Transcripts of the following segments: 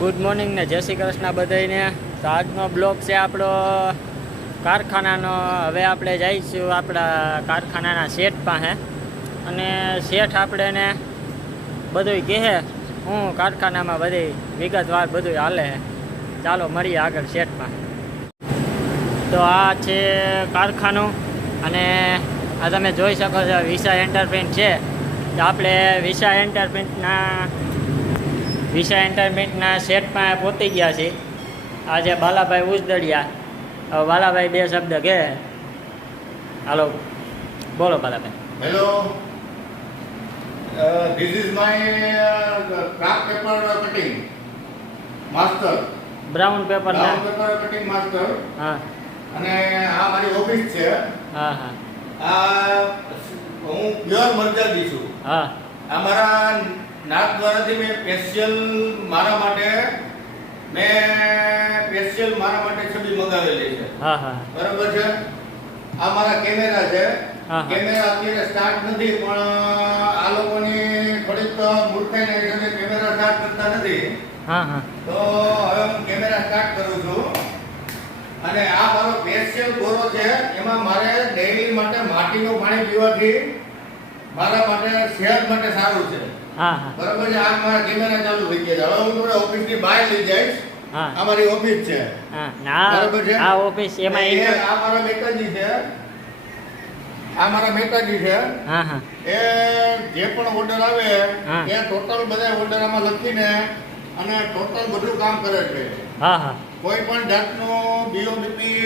Good morning ને જય શ્રી કૃષ્ણ બધાને. તો આજનો બ્લોગ છે આપણો કારખાનાનો. હવે આપણે જઈશું આપણા કારખાનાના શેઠ પાસે અને શેઠ આપણને બધું કહે હું કારખાનામાં બધી વિગતવાર બધું હાલે. ચાલો મળીએ આગળ શેઠમાં. તો આ છે કારખાનું અને આ તમે જોઈ શકો છો વિશા એન્ટરપ્રિન્ટ છે. તો આપણે વિશા એન્ટરપ્રિન્ટના શેઠમાં પહોંચી ગયા છીએ. આજે બાલાભાઈ ઉજદડિયા. હવે બાલાભાઈ બે શબ્દ કહે. હાલો બોલો Balabhai. Hello, this is my craft paper cutting master. Brown paper cutting master. હા. અને આ મારી ઓફિસ છે. હા હા. આ હું પ્યોર મરજાદી છું. હા. આ મારા નાથ દ્વારાથી મેં સ્પેશિયલ મારા માટે છબી મંગાવેલી છે. હા હા. બરાબર છે. આ મારા કેમેરા છે. હા. કેમેરા અત્યારે સ્ટાર્ટ નથી, પણ આ લોકોની થોડીક મૂર્ખાઈને લીધે કેમેરા સ્ટાર્ટ કરતા નથી. હા હા. તો હવે હું કેમેરા સ્ટાર્ટ કરું છું. અને આ મારો સ્પેશિયલ ગોરો છે. એમાં મારે ડેઈલી માટે માટીનું પાણી પીવાથી મારા માટે સેહત માટે સારું છે. હા હા. બરાબર છે. આ મારા કેમેરા ચાલુ થઈ ગયા. હવે હું તમને ઓફિસની બહાર લઈ જઈશ. હા. આ મારી ઓફિસ છે. હા ના બરાબર છે. આ ઓફિસ એમાં આ મારા મેકાજી છે. આ મારા મેકાજી છે. હા હા. એ જે પણ ઓર્ડર આવે હા. એ ટોટલ બધા ઓર્ડર આમાં લખીને અને ટોટલ બધું કામ કરે છે. હા હા. કોઈ પણ જાતનું બીઓબીપી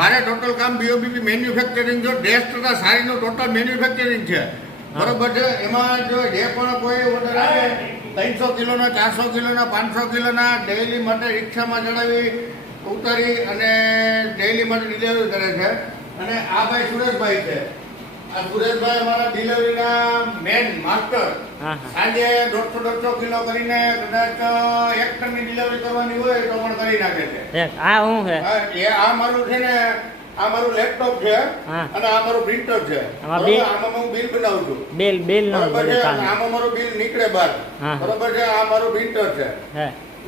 મારે ટોટલ કામ બીઓબીપી મેન્યુફેક્ચરિંગ જો 10% સાડીનું ટોટલ મેન્યુફેક્ચરિંગ છે. બરોબર છે. એમાં જો જે પણ કોઈ ઓર્ડર આવે 300 કિલોના, 400 કિલોના, 500 કિલોના ડેઈલી માટે રિક્ષામાં ચડાવી ઉતારી અને ડેઈલી માટે ડિલિવરી કરે છે. અને આ ભાઈ સુરેશભાઈ છે. આ સુરેશભાઈ અમારા ડિલિવરીના મેન માસ્ટર. હા હા. સાંજે 150 કિલો કરીને કદાચ 1 ટનની ડિલિવરી કરવાની હોય તો પણ કરી નાખે છે. આ હું છે એ આ મારું છે ને, આ મારું લેપટોપ છે. હા. અને આ મારું પ્રિન્ટર છે. આમાં બરોબર? આમાં હું બિલ બનાવું છું. બિલ નો બરોબર છે. અને આમાં મારું બિલ નીકળે બહાર. હા. બરોબર છે. આ મારું પ્રિન્ટર છે. હે.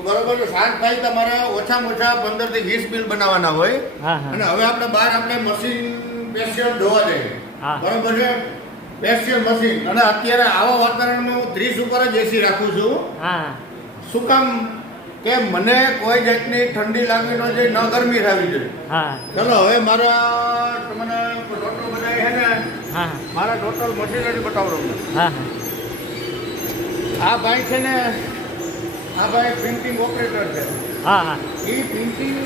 બરોબર છે. સાંજ થાય તમારે ઓછામાં ઓછા 15 થી 20 બિલ બનાવવાના હોય. હા હા. અને હવે આપણે બહાર આપણે મશીન સ્પેશિયલ ધોવા જઈએ. હા. બરોબર છે. Special machine. અને અત્યારે આવા વાતાવરણમાં હું 30 ઉપર જ એસી રાખું છું. હા. શું કામ કે મને કોઈ જાતની ઠંડી લાગવી ન જોઈએ, ન ગરમી થવી જોઈએ. હા. ચલો હવે મારા તમને ટોટલ બધા છે ને, હા મારા ટોટલ મશીનરી બતાવો. હા હા. આ ભાઈ છે ને, આ ભાઈ પ્રિન્ટિંગ ઓપરેટર છે. હા હા. એ પ્રિન્ટિંગ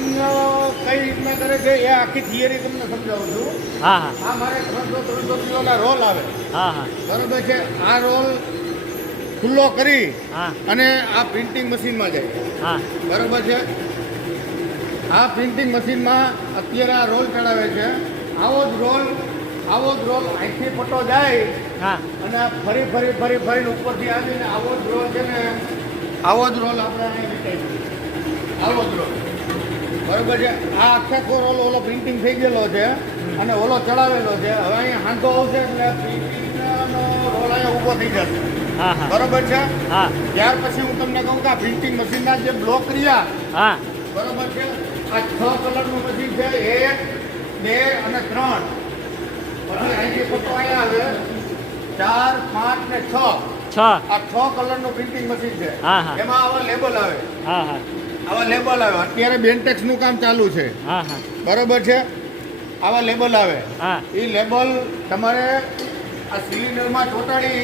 કઈ રીતના કરે છે એ આખી થિયરી તમને સમજાવું છું. હા હા. આ મારે 300 કિલોના રોલ આવે. હા હા. બરોબર છે. આ રોલ ખુલ્લો કરી હા. અને આ પ્રિન્ટિંગ મશીનમાં જાય. હા. બરોબર છે. આ પ્રિન્ટિંગ મશીનમાં અત્યારે આ રોલ ચડાવે છે. આવો જ રોલ અહીંથી પટ્ટો જાય હા. અને આ ફરી ઉપરથી આવીને આવો જ રોલ છે ને, આવો જ રોલ આપણે અહીં વિચારીએ. આવો જ રોલ. બરોબર છે. આ આખો રોલ ઓલો પ્રિન્ટિંગ થઈ ગયેલો છે અને ઓલો ચડાવેલો છે. હવે અહીંયા હાંધો આવશે એટલે પ્રિન્ટિંગનો રોલ અહીંયા ઊભો થઈ જશે. હા હા. બરોબર છે. હા. ત્યાર પછી હું તમને કહું કે આ પ્રિન્ટિંગ મશીનના જે બ્લોક રહ્યા. હા. બરોબર છે. આ 6 કલરનું મશીન છે. 1, 2 અને 3. પછી અહીંથી ફોટો અહીંયા આવે 4, 5 ને 6. 6. આ 6 કલરનું પ્રિન્ટિંગ મશીન છે. હા હા. એમાં આવા લેબલ આવે. હા હા. આવા લેબલ આવે. અત્યારે બેન્ટેક્સનું કામ ચાલુ છે. હા હા. બરોબર છે. આવા લેબલ આવે. હા. એ લેબલ તમારે આ સિલિન્ડરમાં ચોંટાડી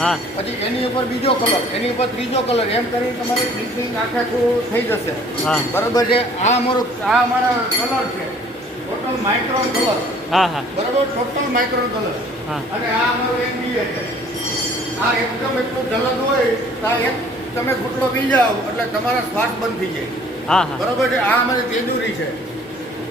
હા. પછી એની ઉપર બીજો કલર, એની ઉપર ત્રીજો કલર, એમ કરીને તમારી પ્રિન્ટિંગ આખું થઈ જશે. હા. બરોબર છે. આ અમારા કલર છે. Total micron colour. હા હા. બરોબર. Total micron colour. હા. અને આ અમારું NBA છે. આ એકદમ એટલું જલદ હોય તો એક તમે ઘૂંટડો પી જાઓ એટલે તમારા શ્વાસ બંધ થઈ જાય. હા હા. બરોબર છે. આ અમારી તેજુરી છે.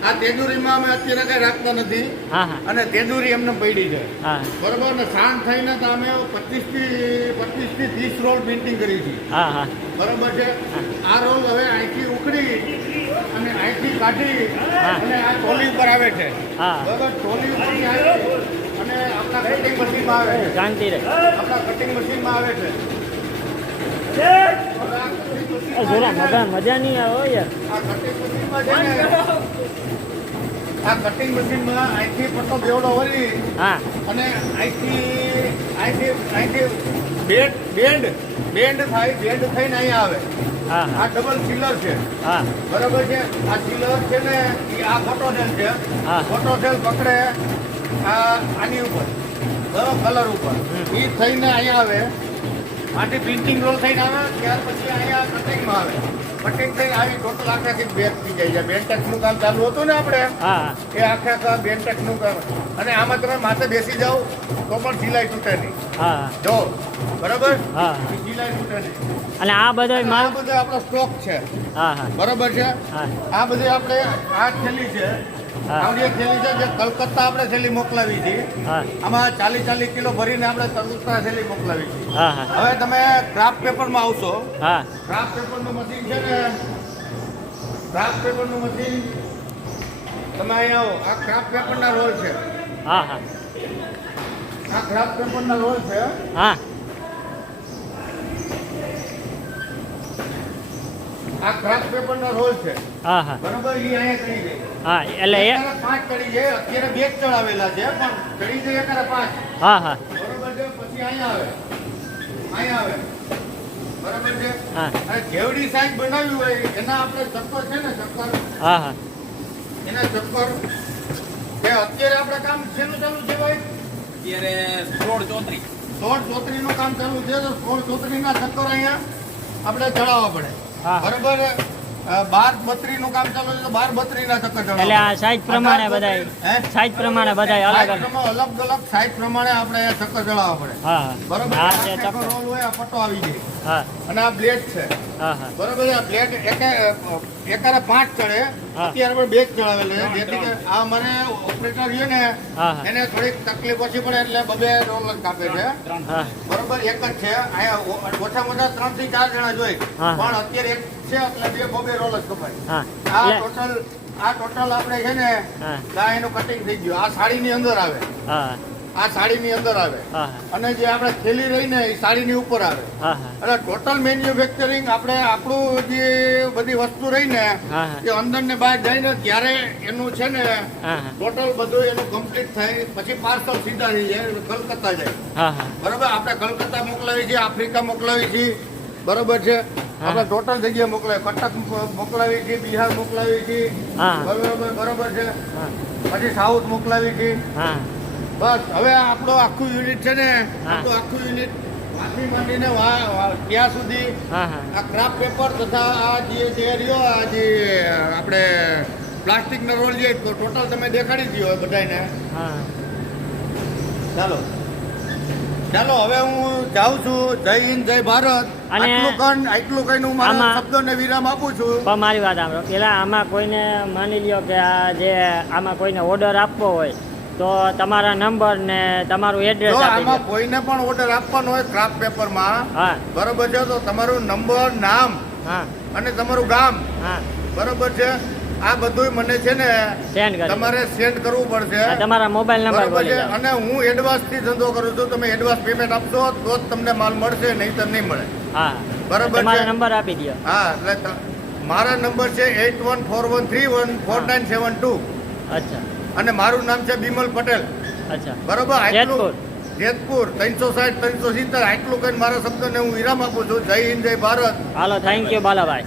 આ તેજુરીમાં અમે અત્યારે કઈ રાખતા નથી. હા હા. અને તેજુરી એમને પડી છે. હા. બરોબર ને. શાંત થઈને તો અમે 25 થી 30 રોલ પ્રિન્ટિંગ કરી છે. હા હા. બરોબર છે. આ રોલ હવે અહીંથી ઉખડી અને અહીંથી કાઢી અને આ ટ્રોલી ઉપર આવે છે. હા. બરોબર. ટ્રોલી ઉપરથી આવી અને આપણા કટિંગ મશીનમાં આવે છે. શાંતિ રહે. આપણા કટિંગ મશીનમાં આવે છે. જોરા મજા નહીં આવે યાર. આ કટિંગ મશીનમાં છે ને, આ કટિંગ મશીનમાં અહીંથી પટ્ટો બેવડો વળી હા અને અહીંથી બેન્ડ થાય, બેન્ડ થઈને અહીંયા આવે. હા આ હા ડબલ સીલર છે, હા બરાબર છે. આ સીલર છે ને એ આ ફોટો સેલ છે. હા. ફોટો સેલ પકડે આની ઉપર બરાબર કલર ઉપર એ થઈને અહીંયા આવે. આથી પ્રિન્ટિંગ રોલ થઈને આવે, ત્યાર પછી અહીંયા કટિંગમાં આવે. કટિંગ થઈને આવી ટોટલ આખાથી બેગ થઈ જાય છે. બેન્ટેક્સનું કામ ચાલુ હતું ને આપણે, હા એ આખા બેન્ટેક્સનું કામ. અને આમાં તમે માથે બેસી જાઓ તો પણ સિલાઈ તૂટે નહીં. હા જો બરાબર, હા એ સિલાઈ તૂટે નહીં. અને આ બધો આ માલ બધો આપણો સ્ટોક છે, હા હા બરાબર છે. હા આ બધી આપણે આ થેલી છે, હા. આવડી એક થેલી છે જે કલકત્તા આપણે થેલી મોકલાવી હતી. હા આમાં 40 કિલો ભરીને આપણે કલકત્તા થેલી મોકલાવી હતી. હા હા હવે તમે ક્રાફ્ટ પેપરમાં આવશો. હા ક્રાફ્ટ પેપરનું મશીન છે ને, ક્રાફ્ટ પેપરનું મશીન તમે અહીંયા આવો. આ ક્રાફ્ટ પેપરના રોલ છે, હા હા આ ક્રાફ્ટ પેપરના રોલ છે. હા આ ક્રાફ્ટ પેપરના રોલ છે, હા હા બરોબર. એ અહીંયા ચડી જાય. હા એટલે એ અત્યારે 5 ચડી જાય. અત્યારે 2 ચડાવેલા છે પણ ચડી જાય અત્યારે 5. હા હા બરોબર છે. પછી અહીંયા આવે, અહીંયા આવે, બરોબર છે. હા અને જેવડી સાઈઝ બનાવી હોય એના આપણે ચક્કર છે ને, ચક્કર, હા હા એના ચક્કર કે અત્યારે આપણે કામ શેનું ચાલુ છે ભાઈ? અત્યારે 16 16 નું કામ ચાલુ છે. તો 16 ના ચક્કર અહીંયા આપણે ચડાવવા પડે, હા. બરોબર. 12 નું કામ ચાલુ છે તો 12 ના ચક્કર એટલે ચડાવવા. આ સાઈઝ પ્રમાણે બધાય હે? સાઈઝ પ્રમાણે બધાય અલગ સાઈઝ અલગ પ્રમાણે અલગ સાઈઝ પ્રમાણે આપણે અહીંયા ચક્કર ચડાવવા પડે, હા બરોબર. હા આ તે ચક્કર ચોક્કસ રોલ હોય, આ પટ્ટો આવી જાય. હા અને આ બ્લેડ છે, હા હા બરોબર. આ બ્લેડ એકારે 5 ચડે. હા. અત્યારે પણ 2 જ ચડાવેલ છે, જેથી કે આ મને ઓપરેટર છે ને હા હા એને થોડીક તકલીફ ઓછી પડે એટલે 2 રોલ જ કાપે છે, હા બરોબર. એક જ છે અહીંયા ઓછામાં ઓછા 3 થી 4 જણા જોઈ, હા. પણ અત્યારે એક છે એટલે 2 રોલ જ કપાય. હા આ એટલે ટોટલ આપણે છે ને હા આ એનું કટિંગ થઈ ગયું. આ સાડીની અંદર આવે, હા આ સાડીની અંદર આવે, હા અને જે આપણે થેલી રહીને એ સાડીની ઉપર આવે. હા હા એટલે ટોટલ મેન્યુફેક્ચરિંગ આપણે આપણું જે બધી વસ્તુ રહીને હા હા એ અંદર ને બહાર જઈને ત્યારે એનું છે ને હા હા ટોટલ બધું એનું કમ્પ્લીટ થાય. પછી પાર્સલ સીધા થઈ જાય કલકત્તા જાય, હા હા બરોબર. આપણે કલકત્તા મોકલાવી છીએ, આફ્રિકા મોકલાવી છીએ, બરોબર છે. આપણે ટોટલ જગ્યાએ મોકલાવી, કટક મોકલાવી છીએ, બિહાર મોકલાવી છીએ, હા. બરોબર છે. હા પછી સાઉથ મોકલાવી છીએ. હા બસ હવે આપણો આખું યુનિટ છે ને, હા. આપણું આખું યુનિટ વાથી માંડીને ત્યાં સુધી હા હા આ ક્રાફ્ટ પેપર તથા આ જે રહ્યો આ જે આપણે પ્લાસ્ટિકનો રોલ છે તો ટોટલ તમે દેખાડી દો બધાને. હા ચાલો ચાલો હવે હું જાઉં છું. જય હિન્દ, જય ભારત. અને આટલું કહીને હું મારા આમાં- શબ્દોને વિરામ આપું છું. પણ મારી વાત સાંભળો, પેલા આમાં કોઈને માની લ્યો કે આ જે આમાં કોઈને ઓર્ડર આપવો હોય તો તમારા નંબર ને તમારું એડ્રેસ જો આપી આમાં દો. કોઈને પણ ઓર્ડર આપવાનો હોય ક્રાફ્ટ પેપરમાં, હા બરોબર છે, તો તમારું નંબર, નામ હા અને તમારું ગામ, હા બરોબર છે, આ બધું મને છે ને સેન્ડ કરી તમારે સેન્ડ કરવું પડશે, તમારા મોબાઈલ નંબર બરોબર બોલી છે. જાઓ. અને હું એડવાન્સ થી ધંધો કરું છું. તમે એડવાન્સ પેમેન્ટ આપશો તો જ તમને માલ મળશે, નહીં તો નહીં મળે, હા બરોબર તમારો છે. નંબર આપી દો. હા એટલે મારા નંબર છે 8141314972 અચ્છા અને મારું નામ છે બિમલ પટેલ, અચ્છા બરોબર. જેતપુર. જેતપુર 360 370. આટલું કહીને મારા શબ્દોને હું વિરામ આપું છું. જય હિન્દ, જય ભારત. હાલો થેન્ક યુ બાલાભાઈ.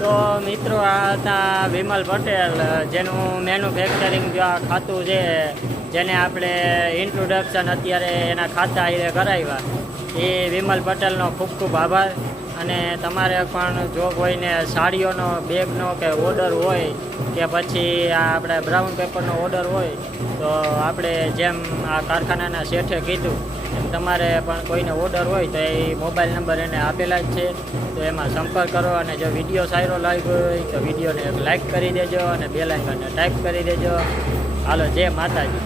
તો મિત્રો આ હતા વિમલ પટેલ, જેનું મેન્યુફેક્ચરિંગ જો આ ખાતું છે, જેને આપણે ઇન્ટ્રોડક્શન અત્યારે એના ખાતા એ કરાવ્યા, એ વિમલ પટેલનો ખૂબ ખૂબ આભાર. અને તમારે પણ જો કોઈને સાડીઓનો બેગનો કે ઓર્ડર હોય કે પછી આ આપણે બ્રાઉન પેપરનો ઓર્ડર હોય તો આપણે જેમ આ કારખાનાના શેઠે કીધું એમ તમારે પણ કોઈને ઓર્ડર હોય તો એ મોબાઈલ નંબર એને આપેલા જ છે, તો એમાં સંપર્ક કરો. અને જો વિડીયો સારો લાગ્યો હોય તો વિડીયોને એક લાઈક કરી દેજો અને બેલ આઇકનને ટાઈપ કરી દેજો. હાલો જય માતાજી.